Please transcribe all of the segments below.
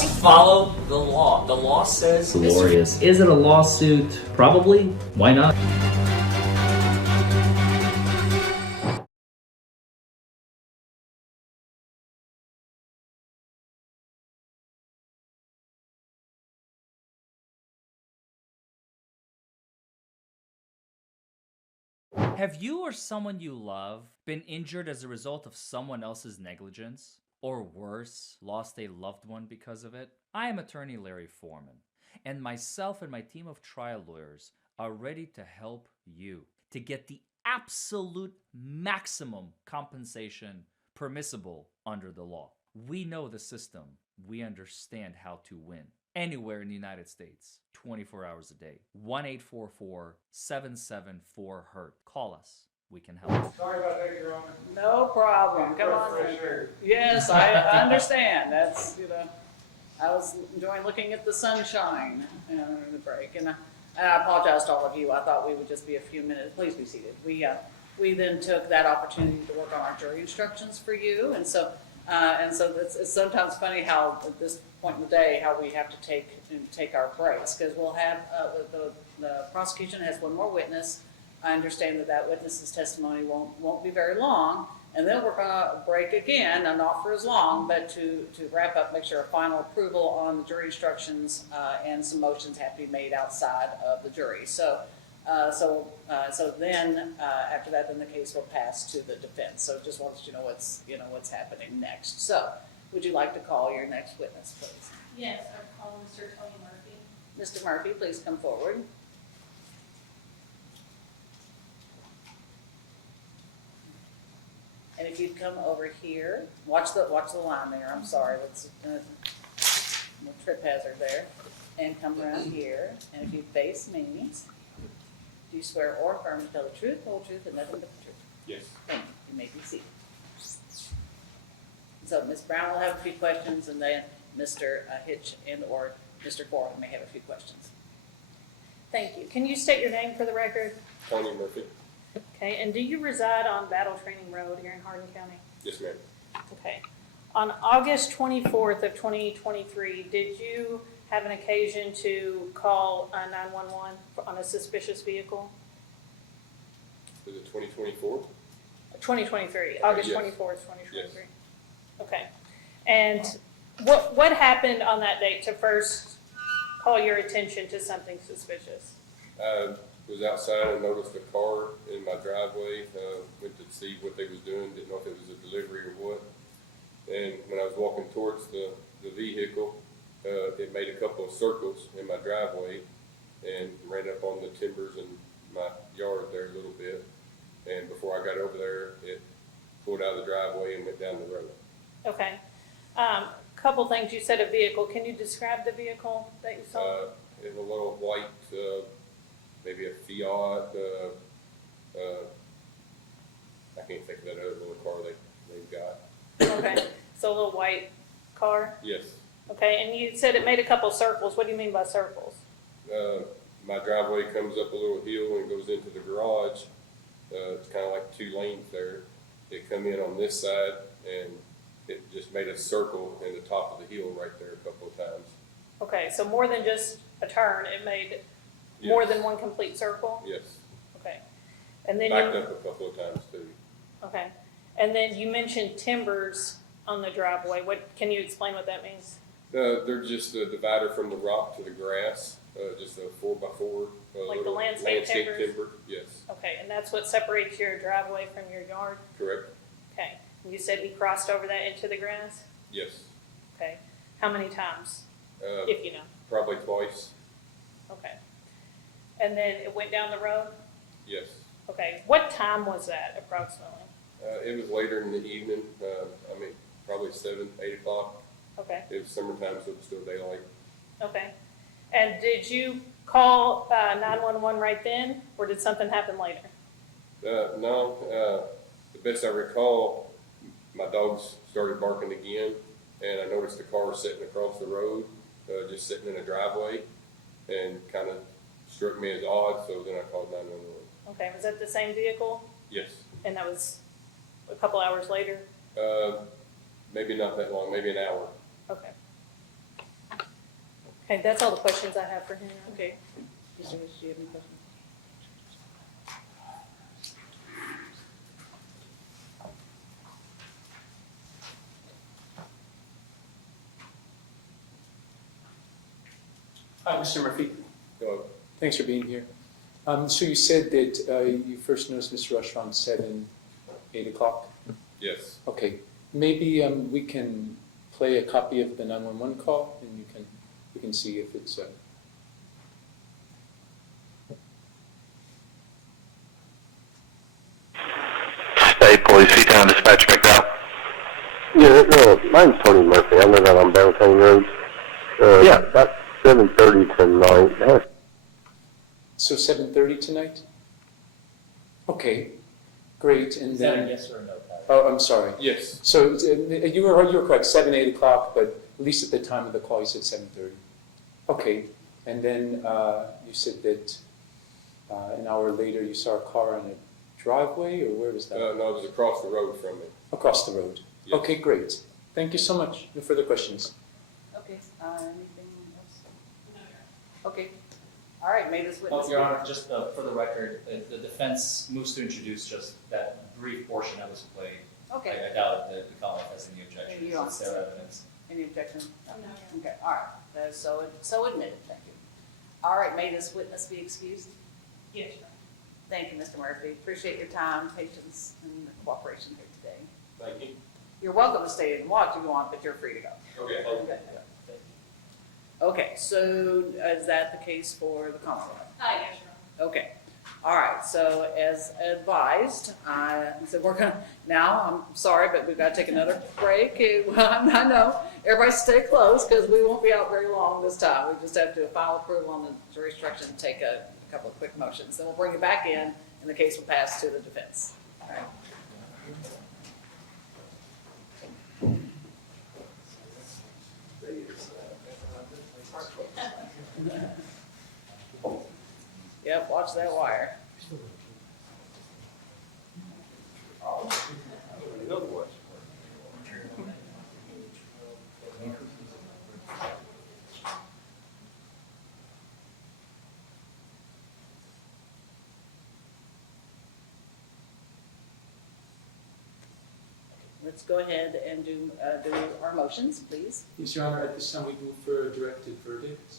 must follow the law. The law says... Glorious. Is it a lawsuit? Probably. Why not? Have you or someone you love been injured as a result of someone else's negligence? Or worse, lost a loved one because of it? I am attorney Larry Foreman, and myself and my team of trial lawyers are ready to help you to get the absolute maximum compensation permissible under the law. We know the system. We understand how to win. Anywhere in the United States, 24 hours a day. 1-844-774-HURT. Call us. We can help. Sorry about that, Your Honor. No problem. Come on. Fresh air. Yes, I understand. That's, I was enjoying looking at the sunshine in the break. And I apologize to all of you. I thought we would just be a few minutes. Please be seated. We then took that opportunity to work on our jury instructions for you. And so it's sometimes funny how at this point in the day, how we have to take our breaks, because we'll have, the prosecution has one more witness. I understand that witness's testimony won't be very long, and then we're gonna break again, and not for as long, but to wrap up, make sure a final approval on the jury instructions, and some motions have to be made outside of the jury. So then after that, then the case will pass to the defense. So just wanted you to know what's happening next. So would you like to call your next witness, please? Yes, I'm calling Mr. Tony Murphy. Mr. Murphy, please come forward. And if you'd come over here, watch the line there. I'm sorry, that's no trip hazard there. And come around here, and if you face me, do you swear or affirm to tell the truth, whole truth, and nothing but the truth? Yes. Thank you. You may be seated. So Ms. Brown will have a few questions, and then Mr. Hitch or Mr. Foreman may have a few questions. Thank you. Can you state your name for the record? Tony Murphy. Okay, and do you reside on Battle Training Road here in Hardin County? Yes, ma'am. Okay. On August 24th of 2023, did you have an occasion to call 911 on a suspicious vehicle? Was it 2024? 2023, August yes. 24th, 2023. Yes. Okay. And what happened on that date to first call your attention to something suspicious? Was outside and noticed a car in my driveway. Went to see what they was doing. Didn't know if it was a delivery or what. And when I was walking towards the vehicle, it made a couple of circles in my driveway and ran up on the timbers in my yard there a little bit. And before I got over there, it pulled out of the driveway and went down the road. Okay. Couple things. You said a vehicle. Can you describe the vehicle that you saw? It was a little white, maybe a Fiat. I can't think of that other little car they've got. Okay. So a little white car? Yes. Okay. And you said it made a couple circles. What do you mean by circles? My driveway comes up a little hill and goes into the garage. It's kind of like 2 lanes there. It come in on this side and it just made a circle in the top of the hill right there a couple of times. Okay. So more than just a turn, it made more than one complete circle? Yes. Okay. And then Backed up a couple of times too. Okay. And then you mentioned timbers on the driveway. Can you explain what that means? They're just a divider from the rock to the grass, just a 4x4. Like the landscape timbers? timber, yes. Okay, and that's what separates your driveway from your yard? Correct. Okay. You said he crossed over that into the grass? Yes. Okay. How many times, Uh, if you know? Probably twice. Okay. And then it went down the road? Yes. Okay. What time was that approximately? It was later in the evening. Probably 7, 8 o'clock. Okay. It was summertime, so it was still daylight. Okay. And did you call 911 right then, or did something happen later? No. The best I recall, my dogs started barking again, and I noticed the car sitting across the road, just sitting in a driveway, and kind of struck me as odd. So then I called 911. Okay. Was that the same vehicle? Yes. And that was a couple hours later? Maybe not that long. Maybe an hour. Okay. Okay, that's all the questions I have for him. Okay. Mr. Hicks, do you have any questions? Hi, Mr. Murphy. Go Thanks for being here. So you said that you first noticed Mr. Rush around 7, 8 o'clock? yes. Okay. Maybe we can play a copy of the 911 call, and we can see if it's... State Police, Seatown Dispatch, McDowell. Yeah, my name's Tony Murphy. I live out on Barreltown Road. Yeah, about 7:30 tonight. So 7:30 tonight? Okay, great, and Is that a then... yes or a no, Pat? Oh, I'm sorry. Yes. So you were correct, 7, 8 o'clock, but at least at the time of the call, you said 7:30. Okay, and then you said that an hour later you saw a car on a driveway, or where was that? No, it was across the road from me. Across the road. Yes. Okay, great. Thank you so much. No further questions. Okay, anything else? Okay. All right, may this witness. Oh, Your Honor, just for the record, the defense moves to introduce just that brief portion that was played. Okay, I doubt that the comment has any objections. You don't It's their evidence. any objection? Okay, all right, that's so admitted, thank you. All right, may this witness be excused? Yes, Thank you, Mr. Murphy. Appreciate your time, patience, and cooperation here today. Thank you. You're welcome to stay and watch if you want, but you're free to go. Okay, thank you. Okay, so is that the case for the Commonwealth? yes, Okay, all right, so as advised, so we're gonna, now, I'm sorry, but we've got to take another break. I know, everybody stay close, because we won't be out very long this time. We just have to file approval on the jury instruction, and take a couple of quick motions, then we'll bring it back in, and the case will pass to the defense. All right. Yep, watch that wire. Let's go ahead and do our motions, please. Yes, Your Honor, at this time we move for a directed verdict.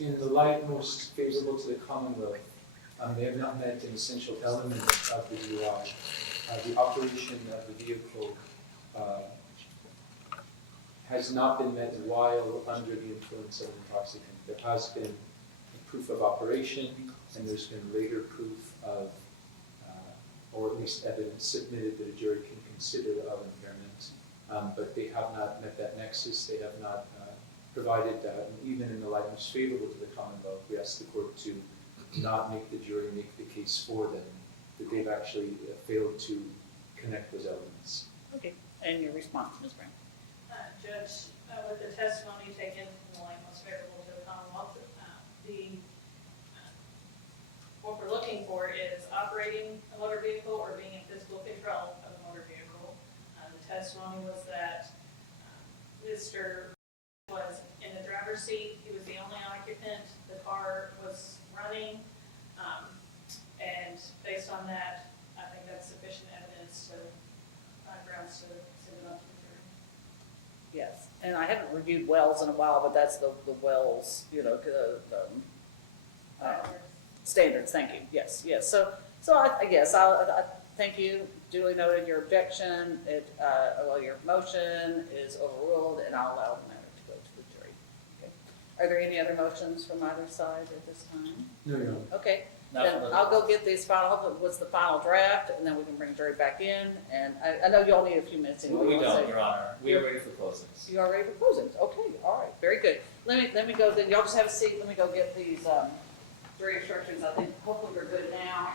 In the light most favorable to the Commonwealth, they have not met an essential element of the DUI. The operation of the vehicle has not been met while under the influence of an intoxicant. There has been proof of operation, and there's been later proof of, or at least evidence submitted that a jury can consider of impairment. But they have not met that nexus. They have not provided, even in the light most favorable to the Commonwealth, we ask the court to not make the jury make the case for them, that they've actually failed to connect those elements. Okay, and your response, Ms. Brown. Judge, with the testimony taken in the light most favorable to the Commonwealth, what we're looking for is operating a motor vehicle or being in physical control of a motor vehicle. The testimony was that Mr. was in the driver's seat. He was the only occupant. The car was running. And based on that, I think that's sufficient evidence to find grounds to send it up to the jury. Yes, and I haven't reviewed Wells in a while, but that's the Wells, standards, thank you, yes. So I guess I thank you, duly noted your objection, your motion is overruled, and I'll allow the matter to go to the jury. Okay. Are there any other motions from either side at this time? No, Your Honor. Okay, Not then for the- I'll go get these what's the final draft, and then we can bring jury back in, and I know you all need a few minutes anyway. We so- don't, Your Honor. We are ready for closings. You are ready for closings? Okay, all right, very good. Let me go, then y'all just have a seat, let me go get these, jury instructions, I think hopefully we're good now,